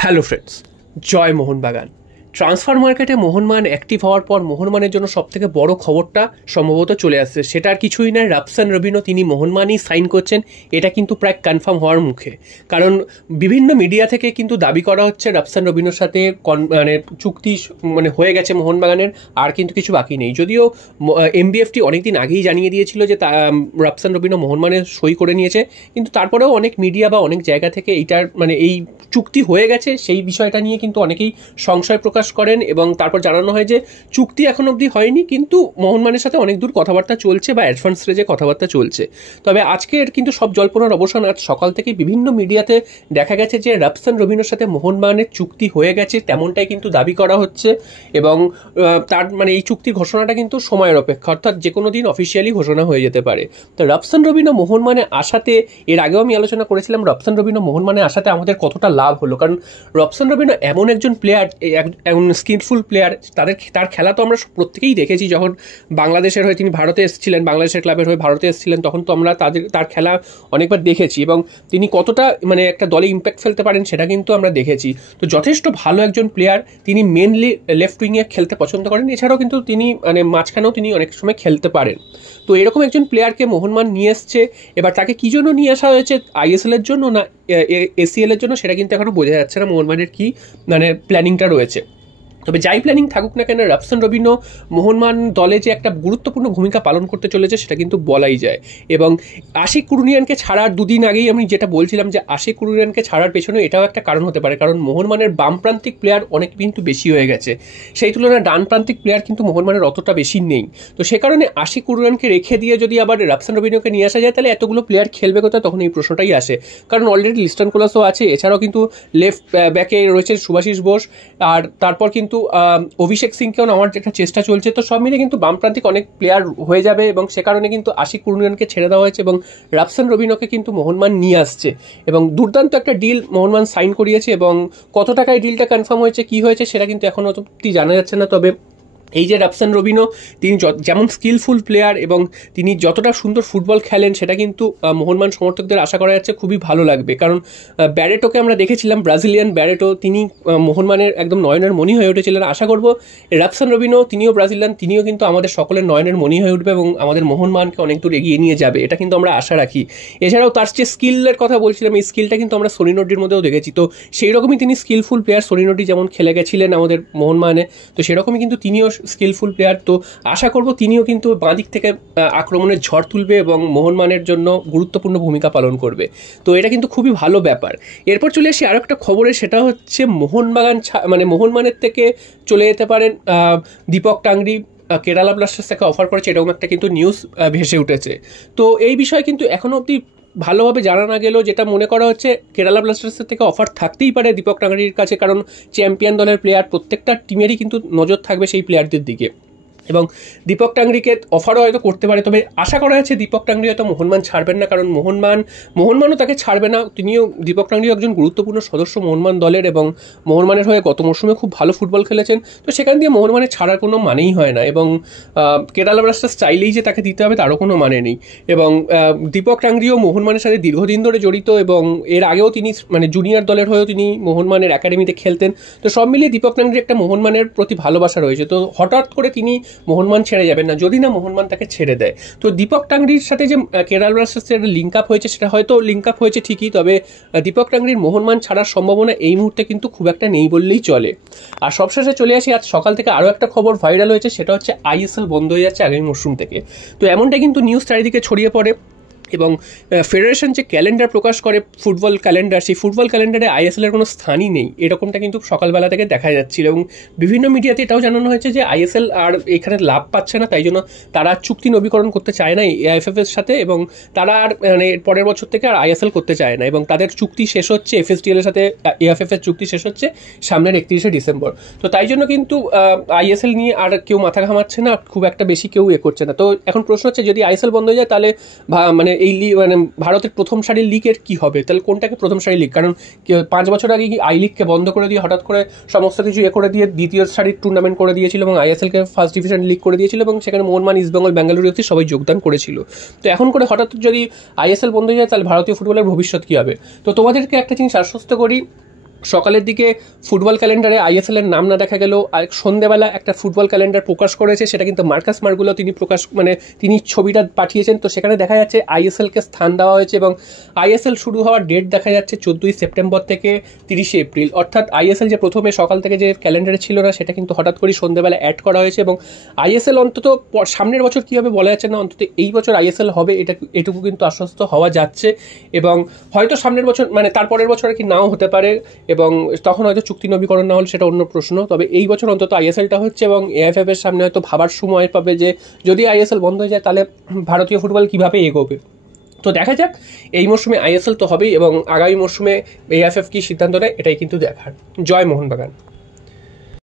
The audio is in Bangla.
হ্যালো ফ্রেন্ডস, জয় মোহনবাগান। ট্রান্সফার মার্কেটে মোহনবাগান অ্যাক্টিভ হওয়ার পর মোহনবাগানের জন্য সবথেকে বড় খবরটা সম্ভবত চলে আসছে। সেটা আর কিছুই নয়, রাফসান রবিনো তিনি মোহনবাগানই সাইন করছেন। এটা কিন্তু প্রায় কনফার্ম হওয়ার মুখে, কারণ বিভিন্ন মিডিয়া থেকে কিন্তু দাবি করা হচ্ছে রাফসান রবিনোর সাথে চুক্তি হয়ে গেছে মোহনবাগানের, আর কিন্তু কিছু বাকি নেই। যদিও এমবিএফটি অনেকদিন আগেই জানিয়ে দিয়েছিল যে রাফসান রবিনো মোহনবাগানে সই করে নিয়েছে, কিন্তু তারপরেও অনেক মিডিয়া বা অনেক জায়গা থেকে এইটার এই চুক্তি হয়ে গেছে সেই বিষয়টা নিয়ে কিন্তু অনেকেই সংশয় প্রকাশ করেন, এবং তারপর জানানো হয় যে চুক্তি এখন অবধি হয়নি, কিন্তু মোহনবাগানের সাথে অনেক দূর কথাবার্তা চলছে বা অ্যাডভান্স স্টেজে কথাবার্তা চলছে। তবে আজকের কিন্তু সব জল্পনার অবসান। আজ সকাল থেকে বিভিন্ন মিডিয়াতে দেখা গেছে যে রাফসান রবিনোর সাথে মোহনবাগানের চুক্তি হয়ে গেছে, তেমনটাই কিন্তু দাবি করা হচ্ছে। এবং তার এই চুক্তির ঘোষণাটা কিন্তু সময়ের অপেক্ষা, অর্থাৎ যে কোনো দিন অফিসিয়ালি ঘোষণা হয়ে যেতে পারে। তো রাফসান রবিনো মোহনবাগানে আসাতে, এর আগেও আমি আলোচনা করেছিলাম রাফসান রবিনো মোহনবাগানে আসাতে আমাদের কতটা লাভ হলো, কারণ রাফসান রবিনো এমন একজন প্লেয়ার, এমন স্কিলফুল প্লেয়ার। তার খেলা তো আমরা প্রত্যেকেই দেখেছি। যখন বাংলাদেশের হয়ে তিনি ভারতে এসেছিলেন, বাংলাদেশের ক্লাবের হয়ে ভারতে এসেছিলেন, তখন তো আমরা তার খেলা অনেকবার দেখেছি, এবং তিনি কতটা একটা দলে ইম্প্যাক্ট ফেলতে পারেন সেটা কিন্তু আমরা দেখেছি। তো যথেষ্ট ভালো একজন প্লেয়ার। তিনি মেনলি লেফট উইংয়ে খেলতে পছন্দ করেন, এছাড়াও কিন্তু তিনি মাঝখানেও তিনি অনেক সময় খেলতে পারেন। তো এরকম একজন প্লেয়ারকে মোহনবাগান নিয়ে এসছে। এবার তাকে কি জন্য নিয়ে আসা হয়েছে, আইএসএল এর জন্য না এসিএল এর জন্য, সেটা কিন্তু এখনো বোঝা যাচ্ছে না মোহনবাগানের কি প্ল্যানিংটা রয়েছে। তবে যাই প্ল্যানিং থাকুক না কেন, রাফসান রবিনো মোহনবাগান দলে যে একটা গুরুত্বপূর্ণ ভূমিকা পালন করতে চলেছে সেটা কিন্তু বলাই যায়। এবং আশিক কুরুনিয়ানকে ছাড়ার দুদিন আগেই আমি যেটা বলছিলাম যে আশিক কুরুনিয়ানকে ছাড়ার পেছনে এটাও একটা কারণ হতে পারে, কারণ মোহনবাগানের বামপ্রান্তিক প্লেয়ার অনেক কিন্তু বেশি হয়ে গেছে, সেই তুলনায় ডানপ্রান্তিক প্লেয়ার কিন্তু মোহনবাগানের অতটা বেশি নেই। তো সে কারণে আশিক কুরুনিয়ানকে রেখে দিয়ে যদি আবার রাফসান রবিনোকে নিয়ে আসা যায়, তাহলে এতগুলো প্লেয়ার খেলবে কোথায়, তখন এই প্রশ্নটাই আসে। কারণ অলরেডি লিস্টন কোলাসও আছে, এছাড়াও কিন্তু লেফট ব্যাকে রয়েছে শুভাশিস বোস, আর তারপর কিন্তু অভিষেক সিংকেও নেওয়ার একটা চেষ্টা চলছে। তো সব মিলে কিন্তু বামপ্রান্তিক অনেক প্লেয়ার হয়ে যাবে, এবং সে কারণে কিন্তু আশিক কুরুনিয়ানকে ছেড়ে দেওয়া হয়েছে এবং রাফসান রবিনোকে কিন্তু মোহনবাগান নিয়ে আসছে। এবং দুর্দান্ত একটা ডিল মোহনবাগান সাইন করিয়েছে, এবং কত টাকায় ডিলটা কনফার্ম হয়েছে, কি হয়েছে সেটা কিন্তু এখনো অবধি জানা যাচ্ছে না। তবে এই যে রাফসান রবিনো, তিনি যেমন স্কিলফুল প্লেয়ার এবং তিনি যতটা সুন্দর ফুটবল খেলেন, সেটা কিন্তু মোহনবাগান সমর্থকদের আশা করা যাচ্ছে খুবই ভালো লাগবে। কারণ ব্যারেটোকে আমরা দেখেছিলাম, ব্রাজিলিয়ান ব্যারেটো, তিনি মোহনবাগানের একদম নয়নের মণি হয়ে উঠেছিলেন। আশা করব রাফসান রবিনো, তিনিও ব্রাজিলিয়ান, তিনিও কিন্তু আমাদের সকলের নয়নের মণি হয়ে উঠবে এবং আমাদের মোহনবাগানকে অনেক দূর এগিয়ে নিয়ে যাবে, এটা কিন্তু আমরা আশা রাখি। এছাড়াও তার যে স্কিলের কথা বলছিলাম, এই স্কিলটা কিন্তু আমরা সোনিনোডির মধ্যেও দেখেছি। তো সেই রকমই তিনি স্কিলফুল প্লেয়ার, সোনিনোডি যেমন খেলে গেছিলেন আমাদের মোহনবাগানে, তো সেরকমই কিন্তু তিনিও স্কিলফুল প্লেয়ার। তো আশা করব তিনিও কিন্তু বাঁদিক থেকে আক্রমণের ঝড় তুলবে এবং মোহনবাগানের জন্য গুরুত্বপূর্ণ ভূমিকা পালন করবে। তো এটা কিন্তু খুবই ভালো ব্যাপার। এরপর চলে আসি আরও একটা খবরে, সেটা হচ্ছে মোহনবাগান মোহনবাগানের থেকে চলে যেতে পারেন দীপক টাংরি, কেরালা ব্লাস্টার্স থেকে অফার করেছে, এরকম একটা কিন্তু নিউজ ভেসে উঠেছে। তো এই বিষয়ে কিন্তু এখনও অবধি ভালোভাবে জানা না গেলেও যেটা মনে করা হচ্ছে, কেরালা ব্লাস্টার্সের থেকে অফার থাকতেই পারে দীপক টাংরির কাছে, কারণ চ্যাম্পিয়ন দলের প্লেয়ার, প্রত্যেকটা টিমেরই কিন্তু নজর থাকবে সেই প্লেয়ারদের দিকে, এবং দীপক টাংরিকে অফারও হয়তো করতে পারে। তবে আশা করা যাচ্ছে দীপক টাংরি হয়তো মোহনবাগান ছাড়বেন না, কারণ মোহনবাগানও তাকে ছাড়বে না। দীপক টাংরিও একজন গুরুত্বপূর্ণ সদস্য মোহনবাগান দলের, এবং মোহনবাগানের হয়ে গত মৌসুমে খুব ভালো ফুটবল খেলেছেন। তো সেখান দিয়ে মোহনবাগানের ছাড়ার কোনো মানেই হয় না, এবং কেরালা ব্লাস্টার্স চাইলেই যে তাকে দিতে হবে তারও কোনো মানে নেই। এবং দীপক টাংরিও মোহনবাগানের সাথে দীর্ঘদিন ধরে জড়িত, এবং এর আগেও তিনি জুনিয়র দলের হয়েও তিনি মোহনবাগানের একাডেমিতে খেলতেন। তো সব মিলিয়ে দীপক টাংরির একটা মোহনবাগানের প্রতি ভালোবাসা রয়েছে। তো হঠাৎ করে তিনি মোহনবাগান ছেড়ে যাবেন না, যদি না মোহনবাগান তাকে ছেড়ে দেয়। তো দীপক টাংরির সাথে যে কেরালা ব্লাস্টার্সের লিঙ্ক আপ হয়েছে, সেটা হয়তো লিঙ্ক আপ হয়েছে ঠিকই, তবে দীপক টাংরির মোহনবাগান ছাড়ার সম্ভাবনা এই মুহূর্তে কিন্তু খুব একটা নেই বললেই চলে। আর সবশেষে চলে আসি, আজ সকাল থেকে আরও একটা খবর ভাইরাল হয়েছে, সেটা হচ্ছে আইএসএল বন্ধ হয়ে যাচ্ছে আগামী মরশুম থেকে। তো এমনটা কিন্তু নিউজ চারিদিকে ছড়িয়ে পড়ে, এবং ফেডারেশন যে ক্যালেন্ডার প্রকাশ করে ফুটবল ক্যালেন্ডার, সেই ফুটবল ক্যালেন্ডারে আইএসএলের কোনো স্থানই নেই, এরকমটা কিন্তু সকালবেলা থেকে দেখা যাচ্ছিল। এবং বিভিন্ন মিডিয়াতে এটাও জানানো হয়েছে যে আইএসএল আর এখানে লাভ পাচ্ছে না, তাই জন্য তারা চুক্তি নবীকরণ করতে চায় না এআইএফএফ এর সাথে, এবং তারা আর পরের বছর থেকে আর আইএসএল করতে চায় না, এবং তাদের চুক্তি শেষ হচ্ছে এফএসডিএল এর সাথে, এআইএফএফ এর চুক্তি শেষ হচ্ছে সামনের 31শে ডিসেম্বর। তো তাই জন্য কিন্তু আইএসএল নিয়ে আর কেউ মাথা ঘামাচ্ছে না, খুব একটা বেশি কেউ করছে না। তো এখন প্রশ্ন হচ্ছে, যদি আইএসএল বন্ধ হয়ে যায়, তাহলে এই ভারতের প্রথম সারির লিগের কি হবে, তাহলে কোনটাকে প্রথম সারির লিগ? কারণ 5 বছর আগে কি আই লিগকে বন্ধ করে দিয়ে হঠাৎ করে সমস্ত কিছু করে দিয়ে দ্বিতীয় সারির টুর্নামেন্ট করে দিয়েছিল, এবং আইএসএলকে ফার্স্ট ডিভিশন লিগ করে দিয়েছিল, এবং সেখানে মোহনবাগান, ইস্টবেঙ্গল, বেঙ্গালুরু এফসি সবাই যোগদান করেছিল। তো এখন করে হঠাৎ যদি আইএসএল বন্ধ হয়ে যায়, তাহলে ভারতীয় ফুটবলের ভবিষ্যৎ কি হবে? তো তোমাদেরকে একটা জিনিস আশ্বস্ত করি, সকালের দিকে ফুটবল ক্যালেন্ডারে আইএসএল এর নাম না দেখা গেলেও সন্ধ্যেবেলা একটা ফুটবল ক্যালেন্ডার প্রকাশ করেছে, সেটা কিন্তু মার্কাস মার্গুলো তিনি ছবিটা পাঠিয়েছেন। তো সেখানে দেখা যাচ্ছে আইএসএলকে স্থান দেওয়া হয়েছে এবং আইএসএল শুরু হওয়ার ডেট দেখা যাচ্ছে 14ই সেপ্টেম্বর থেকে 30শে এপ্রিল। অর্থাৎ আইএসএল যে প্রথমে সকাল থেকে যে ক্যালেন্ডারে ছিল না, সেটা কিন্তু হঠাৎ করে সন্ধ্যেবেলা অ্যাড করা হয়েছে। এবং আইএসএল অন্তত সামনের বছর কী হবে বলা যাচ্ছে না, অন্তত এই বছর আইএসএল হবে এটুকু কিন্তু আশ্বস্ত হওয়া যাচ্ছে। এবং হয়তো সামনের বছর তারপরের বছর আর কি নাও হতে পারে, এবং তখন হয়তো চুক্তি নবীকরণ না হলে সেটা অন্য প্রশ্ন। তবে এই বছর অন্তত আইএসএলটা হচ্ছে এবং এএফএফ এর সামনে হয়তো ভাবার সময় পাবে যে যদি আইএসএল বন্ধ হয়ে যায় তাহলে ভারতীয় ফুটবল কীভাবে এগোবে। তো দেখা যাক, এই মরশুমে আইএসএল তো হবেই এবং আগামী মরশুমে এএফএফ কী সিদ্ধান্ত নেয় এটাই কিন্তু দেখার। জয় মোহনবাগান।